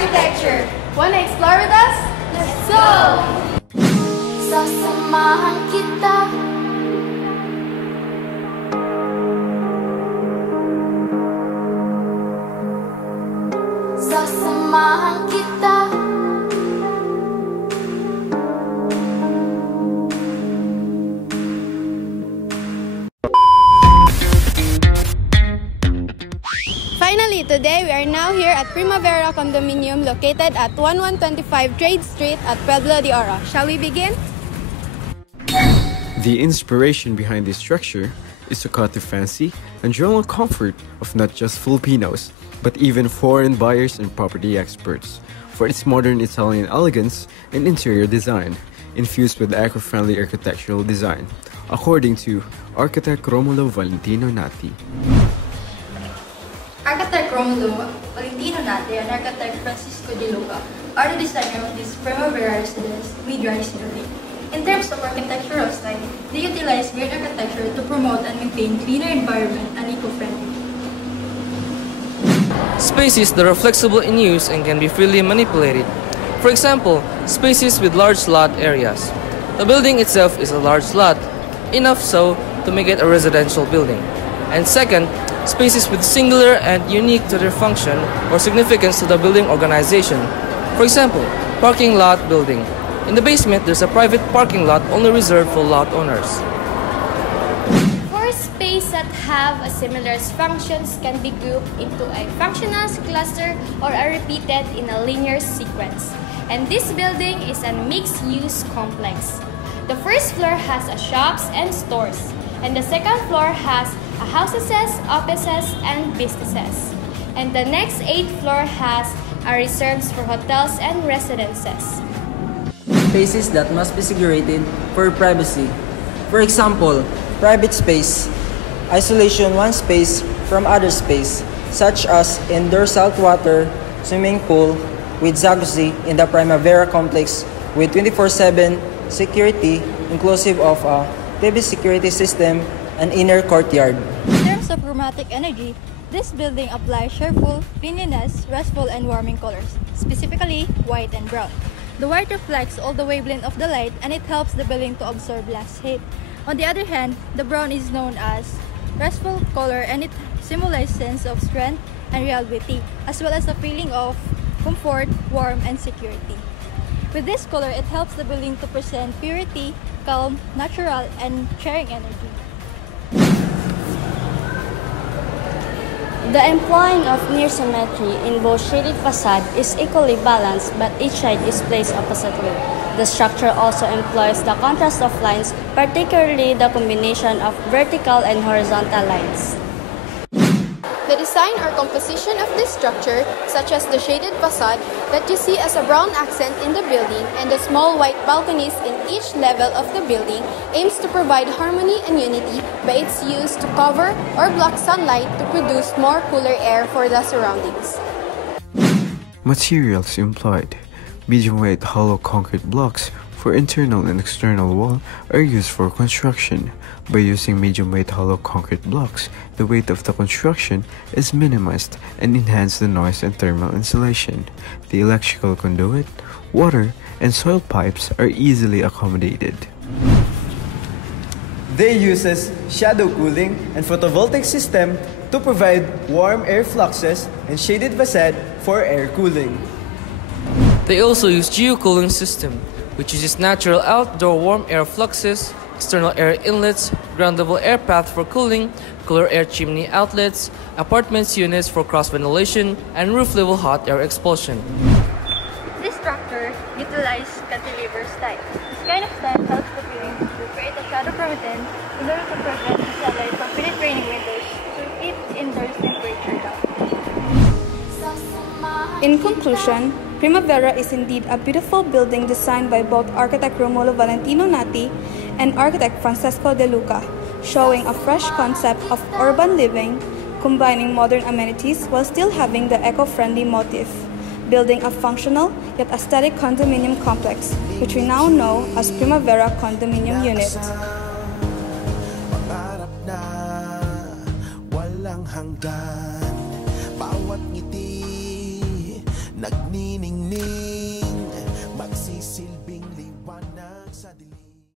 architecture. Wanna explore with us? Let's go! Sasamahan kita. Sasamahan kita. Finally, today we are now here at Primavera Condominium located at 1125 Trade Street at Pueblo de Oro. Shall we begin? The inspiration behind this structure is to cut the fancy and general comfort of not just Filipinos, but even foreign buyers and property experts, for its modern Italian elegance and interior design, infused with eco-friendly architectural design, according to architect Romulo Valentino Nati. Architect Romulo Valentino Nati and architect Francisco De Luca are the designers of this Primavera residence mid-rise building. In terms of architectural style, they utilize green architecture to promote and maintain cleaner environment and eco-friendly. Spaces that are flexible in use and can be freely manipulated. For example, spaces with large lot areas. The building itself is a large lot, enough so to make it a residential building. And second, spaces with singular and unique to their function or significance to the building organization. For example, parking lot building. In the basement, there's a private parking lot only reserved for lot owners. Four spaces that have a similar functions can be grouped into a functional cluster or are repeated in a linear sequence. And this building is a mixed-use complex. The first floor has a shops and stores, and the second floor has a houses, offices, and businesses. And the next 8th floor has a reserves for hotels and residences. Spaces that must be segregated for privacy. For example, private space, isolation one space from other space, such as indoor saltwater swimming pool with jacuzzi in the Primavera complex with 24/7 security inclusive of a TV security system and inner courtyard. In terms of chromatic energy, this building applies cheerful, cleanliness, restful, and warming colors, specifically white and brown. The white reflects all the wavelength of the light and it helps the building to absorb less heat. On the other hand, the brown is known as restful color and it symbolizes sense of strength and reliability, as well as a feeling of comfort, warmth, and security. With this color, it helps the building to present purity, calm, natural, and sharing energy. The employing of near symmetry in both shaded facade is equally balanced, but each side is placed oppositely. The structure also employs the contrast of lines, particularly the combination of vertical and horizontal lines. The design or composition of this structure, such as the shaded facade that you see as a brown accent in the building and the small white balconies in each level of the building, aims to provide harmony and unity by its use to cover or block sunlight to produce more cooler air for the surroundings. Materials employed. Medium-weight hollow concrete blocks for internal and external wall are used for construction. By using medium-weight hollow concrete blocks, the weight of the construction is minimized and enhance the noise and thermal insulation. The electrical conduit, water, and soil pipes are easily accommodated. They uses shadow cooling and photovoltaic system to provide warm air fluxes and shaded facade for air cooling. They also use geocooling system, which uses natural outdoor warm air fluxes, external air inlets, ground-level air path for cooling, cooler air chimney outlets, apartments units for cross-ventilation, and roof-level hot air expulsion. This structure utilizes cantilever style. This kind of style helps the building to create a shadow permanent in order to prevent the sunlight from penetrating windows to keep indoors temperature down. In conclusion, Primavera is indeed a beautiful building designed by both architect Romulo Valentino Nati and architect Francesco De Luca, showing a fresh concept of urban living, combining modern amenities while still having the eco-friendly motif, building a functional yet aesthetic condominium complex, which we now know as Primavera Condominium Unit. nagniningning.